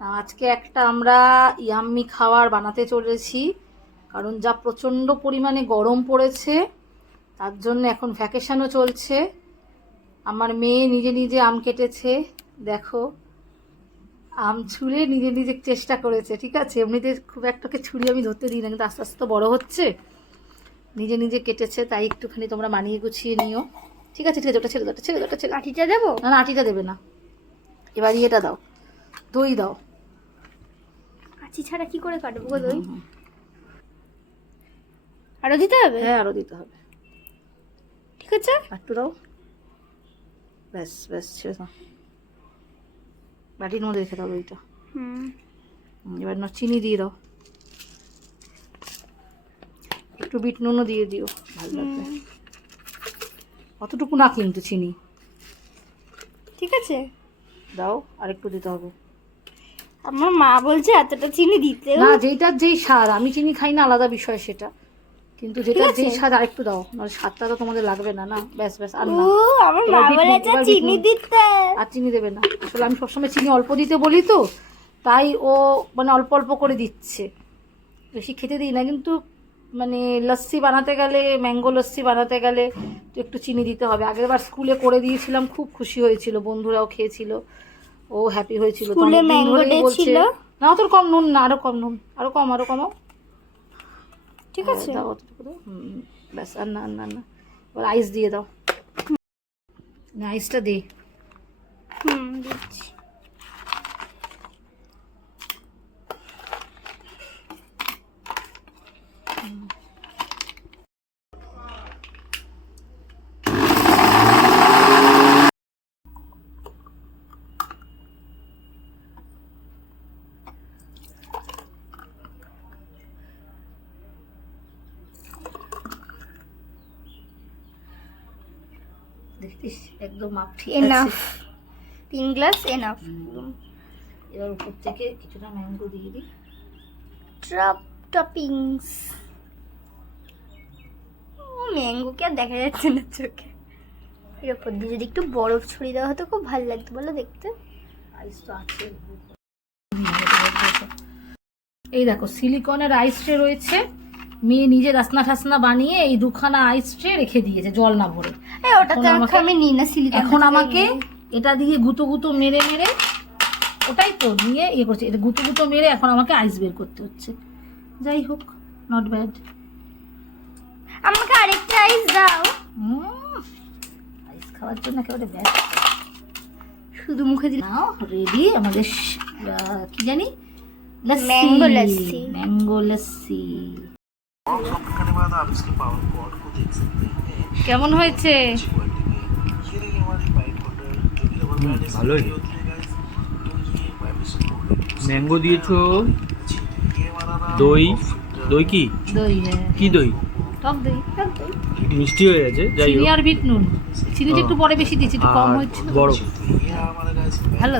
আজকে একটা আমরা ইয়াম্মি খাবার বানাতে চলেছি, কারণ যা প্রচণ্ড পরিমাণে গরম পড়েছে তার জন্য এখন ভ্যাকেশনও চলছে। আমার মেয়ে নিজে নিজে আম কেটেছে, দেখো আম ছুঁড়ে নিজে নিজে চেষ্টা করেছে। ঠিক আছে, এমনিতে খুব একটাকে ছুরি আমি ধরতে দিই না, কিন্তু আস্তে আস্তে তো বড়ো হচ্ছে, নিজে নিজে কেটেছে, তাই একটুখানি তোমরা মানিয়ে গুছিয়ে নিও। ঠিক আছে, ঠিক আছে, ওটা ছেড়ে দাও, ছেড়ে দাও, ওটা ছেড়ে। আটিটা দেবো? না না, আটিটা দেবে না, এবার ইয়েটা দাও, দই দাও। আটি ছাড়া কি করে কাটবো গো দই? আরো দিতে হবে? হ্যাঁ, আরও দিতে হবে। ঠিক আছে, একটু দাও, ব্যাস ব্যাস, ছেড়ে দাও। বাটির মধ্যে রেখে দাও দইটা। এবার না চিনি দিয়ে দাও, একটু বিট নুনও দিয়ে দিও, ভালো লাগবে। অতটুকু না কিন্তু চিনি ঠিক আছে, দাও, আর একটু দিতে হবে। আমার মা বলছে এতটা চিনি দিতে। না, যেইটার যেই স্বাদ, আমি চিনি খাই না, আলাদা বিষয় সেটা, কিন্তু যেটার যেই স্বাদ আরেকটু দাও, নাহলে স্বাদটা তো তোমাদের লাগবে না। না ব্যাস ব্যাস, আর না। ও আমার মা এবার বিট নুন, বলেছে এবার বিট চিনি নুন। দিতে। আর চিনি দেবে না, আসলে আমি সবসময় চিনি অল্প দিতে বলি তো, তাই ও মানে অল্প অল্প করে দিচ্ছে, বেশি খেতে দিই না। কিন্তু মানে লস্যি বানাতে গেলে, ম্যাঙ্গো লস্যি বানাতে গেলে তো একটু চিনি দিতে হবে। আগেরবার স্কুলে করে দিয়েছিলাম, খুব খুশি হয়েছিল, বন্ধুরাও খেয়েছিল, ও হ্যাপি হয়েছিল। তো স্কুলে অনেকদিন ম্যাঙ্গো ধরেই ডে বলছে, ছিল। না অত কম নুন না, আরো কম নুন, আরো কম, আরো কমাও। ঠিক আছে, দাও অতটুকু দাও। ব্যাস, আর না, আর না, না। এবার আইস দিয়ে দাও, আইসটা দে। দিচ্ছি। দেখতিস একদম মাপ ঠিক এনাফ, আছে। 3 গ্লাস এনাফ। এবার উপর থেকে কিছুটা ম্যাঙ্গো দিয়ে দিই। টপিংস। ও ম্যাঙ্গো কে আর দেখা যাচ্ছে না চোখে। এর উপর দিয়ে যদি একটু বরফ ছড়িয়ে দেওয়া হতো খুব ভালো লাগতো বলো দেখতে। আইস তো আছে। এই দেখো সিলিকনের আইস ট্রে রয়েছে, মেয়ে নিজে রাসনা ঠাসনা বানিয়ে এই দুখানা আইস ট্রে রেখে দিয়েছে জল না ভরে। ওটাতে আমি নিই না সিলিকন। এখন আমাকে এটা দিয়ে গুঁতো গুঁতো মেরে মেরে, ওটাই তো নিয়ে ইয়ে করছে, এটা গুঁতো গুঁতো মেরে এখন আমাকে আইস বের করতে হচ্ছে। যাই হোক, নট ব্যাড। আমাকে আরেকটা আইস দাও। আইস খাওয়ার জন্য একেবারে ব্যাস। শুধু মুখে দিলে নাও, রেডি আমাদের কি জানি, ম্যাঙ্গো লস্যি। ম্যাঙ্গো লস্যি কেমন হয়েছে? ভালোই। ম্যাঙ্গো দিয়েছো, দই, দই কি দই, কি দই? টক দই, মিষ্টি হয়ে গেছে, যাই চিনি হোক। আর বিট নুন। চিনিটা একটু পরে বেশি দিয়েছি, একটু কম আর হয়েছিল। বরফ। ভালো।